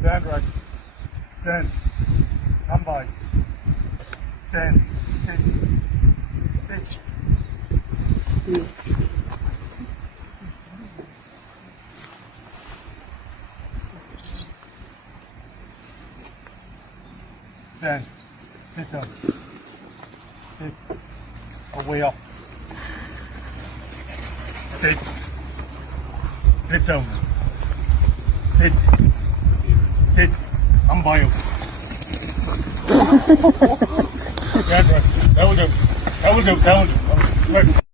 Stand right. Stand. Come by. Stand. Sit. Sit. Stand. Sit down. Sit. Away up. Sit. Sit down. Sit. Sit. I'm by you. That will do. That will do. That will do. Right.